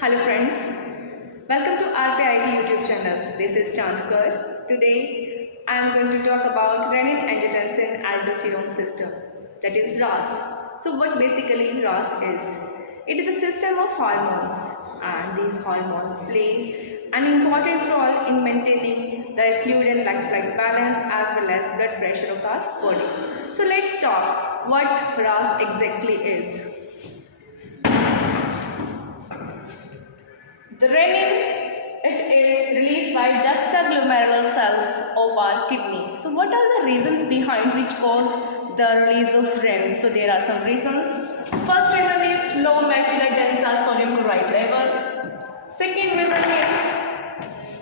Hello friends, welcome to RPIIT YouTube channel. This is Kaur. Today I am going to talk about Renin-angiotensin-aldosterone system, that is RAAS. So what basically RAAS is? It is a system of hormones, and these hormones play an important role in maintaining the fluid and electrolyte balance as well as blood pressure of our body. So let's talk what RAAS exactly is. The renin, it is released by juxtaglomerular cells of our kidney. So what are the reasons behind which cause the release of renin? So there are some reasons. First reason is low macular densa sodium chloride level. Second reason is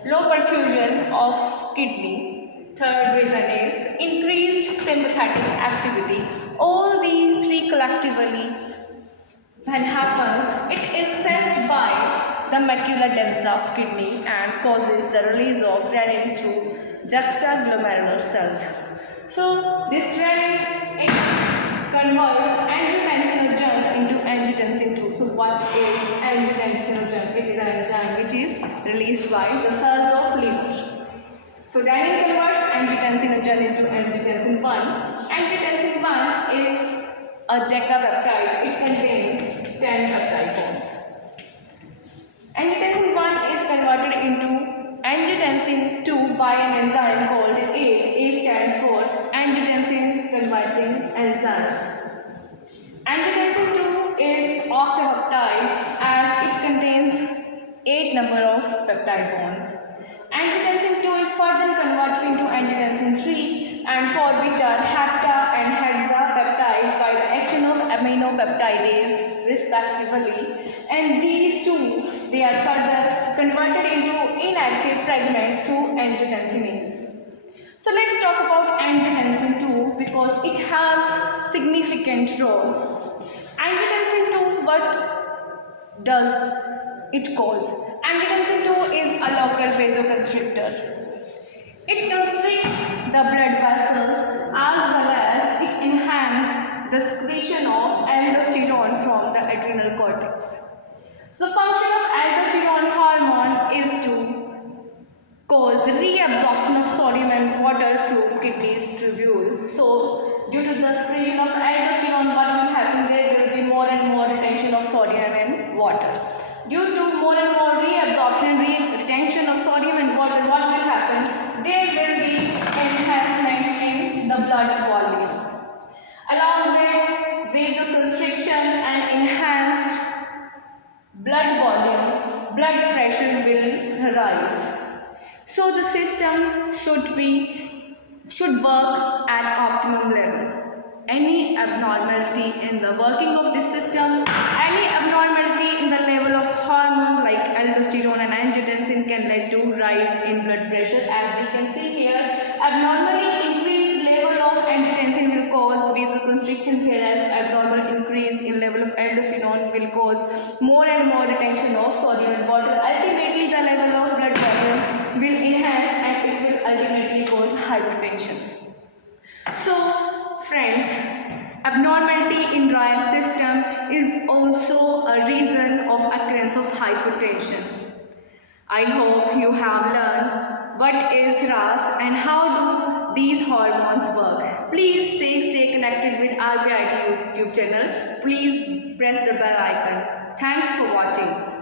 low perfusion of kidney. Third reason is increased sympathetic activity. All these three collectively, when happens, it is sensed by the macular densa of kidney and causes the release of renin through juxtaglomerular cells. So this renin, it converts angiotensinogen into angiotensin II. So what is angiotensinogen? It is an enzyme which is released by the cells of liver. So renin converts angiotensinogen into angiotensin I. Angiotensin I is a decapeptide. It contains 10 peptide bonds. Angiotensin I is converted into angiotensin II by an enzyme called RAAS. A stands for angiotensin converting enzyme. Angiotensin II is octapeptide as it contains 8 number of peptide bonds. Angiotensin II is further converted into angiotensin III, and for which are hepta and hexapeptides by the action of aminopeptidase respectively, and these two, they are further converted into inactive fragments through angiotensinase. So let's talk about angiotensin II because it has significant role. Angiotensin II, what does it cause? Angiotensin II is a local vasoconstrictor. It constricts the blood vessels as well as it enhances the secretion of aldosterone from the adrenal cortex. So the function of aldosterone hormone is to cause the reabsorption of sodium and water through kidneys tubule. So due to the secretion of aldosterone, what will happen? There will be more and more retention of sodium and water. Due to more and more reabsorption, retention of sodium and water, what will happen? There will be enhancement in the blood volume. Along with vasoconstriction and enhanced blood volume, blood pressure will rise. So the system should work at optimum level. Any abnormality in the working of this system, any abnormality in the level of hormones like aldosterone and angiotensin can lead to rise in blood pressure. As we can see here, abnormally increased level of angiotensin will cause vasoconstriction, whereas abnormal increase in level of aldosterone will cause more and more retention of sodium and water. Ultimately, the level of blood volume will enhance and it will ultimately cause hypertension. So friends, abnormality in RAAS system is also a reason of occurrence of hypertension. I hope you have learned what is RAAS and how do these hormones work. Please stay connected with RPIIT YouTube channel. Please press the bell icon. Thanks for watching.